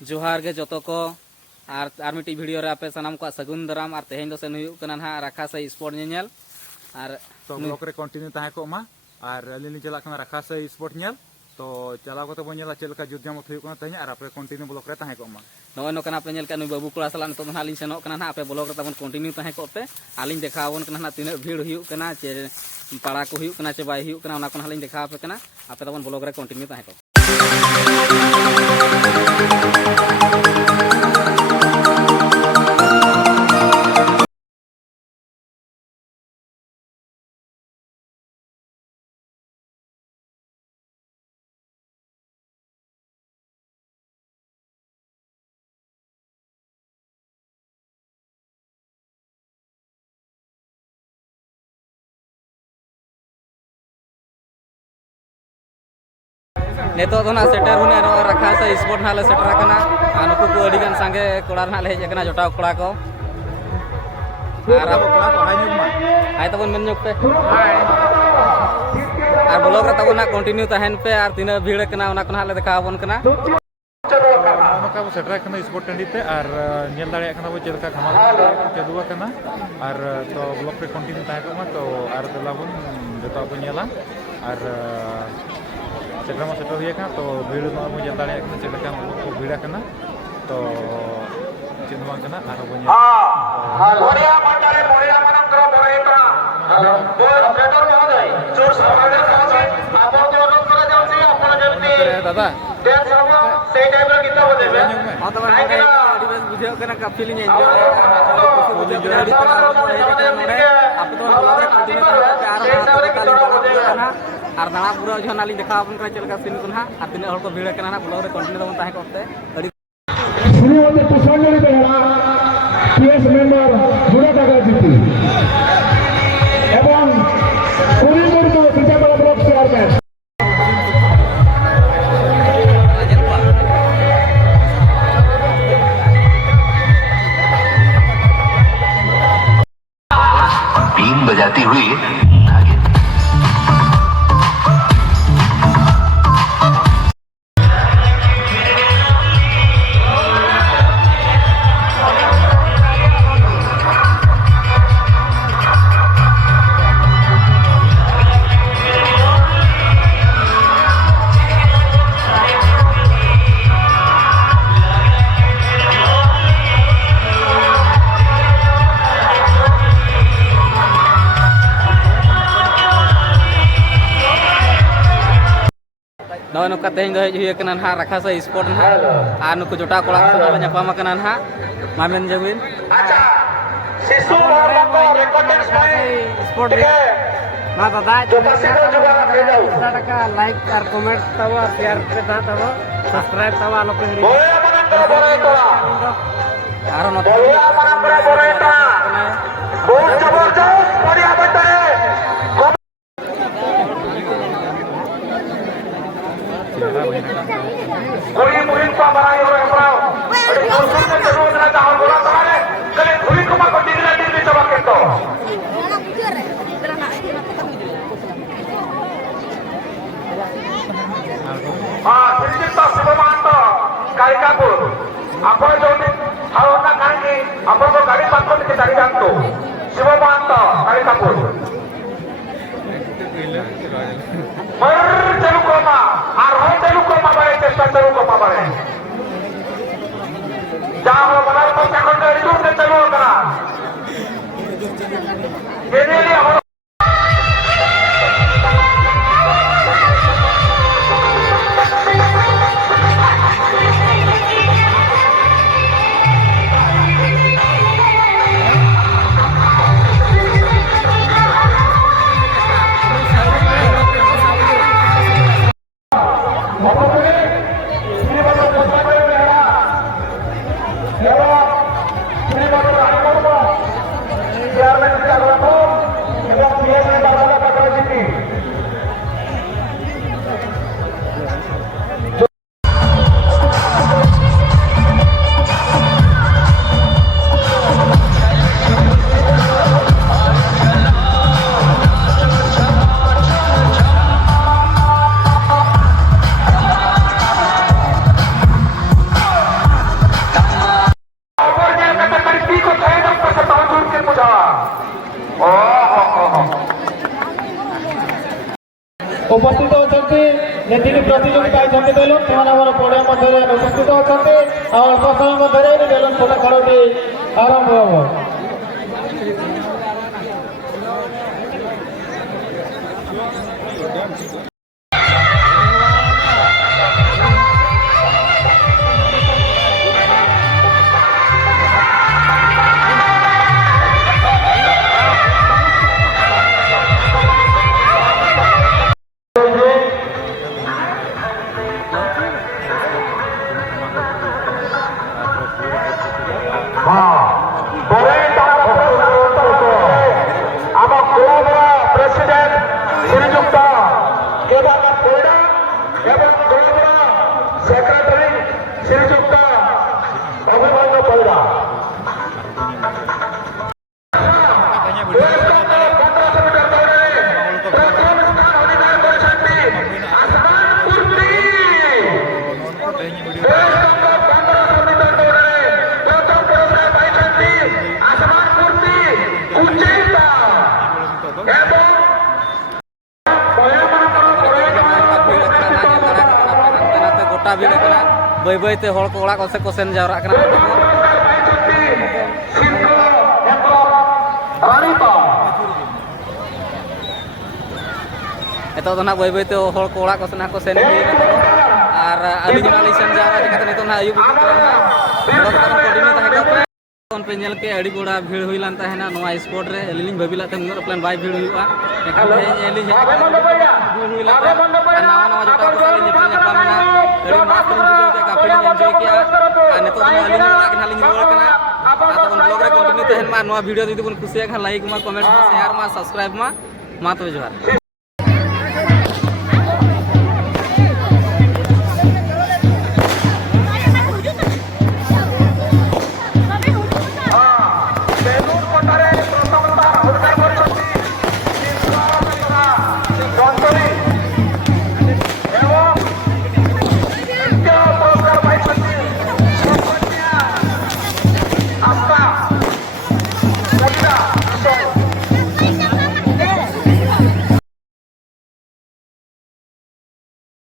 जोहार के जतो को आर मिट्टी वीडियो रे आपे सनाम को सगुन दराम और तेहेन दो सेन हुयु कना ना राखा से स्पोर्ट नेल और तो ब्लॉक रे कंटिन्यू ताहे को मा और अली चला राखा से स्पोर्ट नेल तो चलाव को बो नेला चलका जुद्ध मत हुयु कना तेहेन और आपे कंटिन्यू ब्लॉक रे ताहे को मा नोय नो कना पे नेल का नु बाबू कोड़ा सला तो ना लिन सेनो कना ना आपे ब्लॉक रे तबन कंटिन्यू ताहे को पे आलिन देखावन कना ना तिना भीड़ हुयु कना चे पाड़ा को हुयु कना चे बाय हुयु कना ना कोना लिन देखा पे कना आपे तबन ब्लॉक रे कंटिन्यू ताहे को नेतो तो ना सेटर हुने रखा से स्पोर्ट नाले सेटर कना नुकु को अड़ी गान संगे कोड़ा ना ले हेज कना जोटाव कोड़ा को आर अब कोड़ा को हाय मा हाय तबन मेन पे हाय आर ब्लॉग रे तबन ना कंटिन्यू तहन पे आर तिना भीड़ कना ओना कोना ले देखावन कना नोका बो सेटर कना स्पोर्ट टंडी ते और नेल दाड़े कना बो चलका धमाल चलुआ कना और तो ब्लॉक रे कंटिन्यू ताहे को मा तो और दलाबन जतो बो नेला और सेटर में सेटर हुई तो भीड़ में मुझे दाड़े चलका को भीड़ करना तो चिन्हवा करना और बो बढ़िया मंडले महिला मानकर बरेता सेटर महोदय जोर समावेश होचे आपण को अनुरोध करा जाउची आपण जल्दी दादा डांस हम से टाइप रो गीत बजेबे हां तो एडिवेंस वीडियो कना का फीलिंग एंजॉय आप तो ब्लॉग रे कंटिन्यू करा और दाना पूरा जो नाली देखा अपन का चलका सीन को ना और दिन हर को भीड़ के ना ब्लॉग रे कंटिन्यू दबन ताहे करते अड़ी शुरू होते पुष्पांजलि बेहरा पीएस मेंबर जुड़ा टाका जीती एवं कुरीमुर को बिजापुर ब्लॉक चेयरमैन बीन बजाती हुई नोय नुका तेहेन दो हुई कना ना राखा से स्पोर्ट ना आ नुकु जोटा कोड़ा से ᱧᱟᱯᱟᱢ कना ना मामेन जगुइन अच्छा शिशु बाबा को रिकॉर्डिंग स्पोर्ट रे ना दादा जो पसिनो जुगा दे जाओ टका लाइक और कमेंट तब शेयर पे दा तब सब्सक्राइब तब आलो पे बोया मानकर बरेता आरो न बोया मानकर बरेता बहुत जबरदस्त बढ़िया बटे कोई मुहिम को बनाई हो रहा है अरे दोस्तों ने जरूर ना चाहो बोला तुम्हारे कले धुली को मत दिखला दिल्ली चबा के तो हां सिद्धिता शिवमांत कारिकापुर आपण जो हावना कांगी आपण को गाड़ी पाखों के गाड़ी जानतो शिवमांत कारिकापुर मर चलू कोमा और हो चलू कोमा बारे चेष्टा चलू कोमा बारे जाओ बनाल पर सेकंड रिजूम से चलू करा के लिए हम ପ୍ରତିଯୋଗିତା ଅଛନ୍ତି ବେଲୁନ ସେମାନେ ଆମର ପଡ଼ିଆ ମଧ୍ୟରେ ଉପସ୍ଥିତ ଅଛନ୍ତି ଆଉ ଅଳ୍ପ ସମୟ ମଧ୍ୟରେ ବେଲୁନ ଫୁଟା ଖେଳଟି ଆରମ୍ଭ ହେବ। ଆମ କ୍ଲବର ପ୍ରେସିଡେଣ୍ଟ ଶ୍ରୀଯୁକ୍ତ କେଦାରନାଥ ପରିଡ଼ା ଏବଂ କ୍ଲବର ସେକ୍ରେଟାରୀ ଶ୍ରୀଯୁକ୍ତ ଅଭିମନ୍ୟୁ ପରିଡ଼ା। गोटा भीड़ बै बैते हड़ को से सेन जावरा एतो तो ना बै बैते हड़ को से ना को सेन और अली जमा सेन जावरा चिकाते नितो ना आयुब पे नेल के अड़ी गोड़ा भीड़ हुई लान ताहेना नोआ स्पॉट रे अलिलिंग भाबिला ते मुनर प्लान बाय भीड़ हुआ एका एली हे भीड़ हुई लान नावा नावा जोटा को साली निपल नका मेना अड़ी मास को बुझो के काफी एंजॉय किया आ नितो ना अलिलिंग ओड़ा के नालिंग रोड कना आ तो बन ब्लॉग रे कंटिन्यू तहन मा नोआ वीडियो जदी बन खुशी है लाइक मा कमेंट मा शेयर मा सब्सक्राइब मा तो जोहार।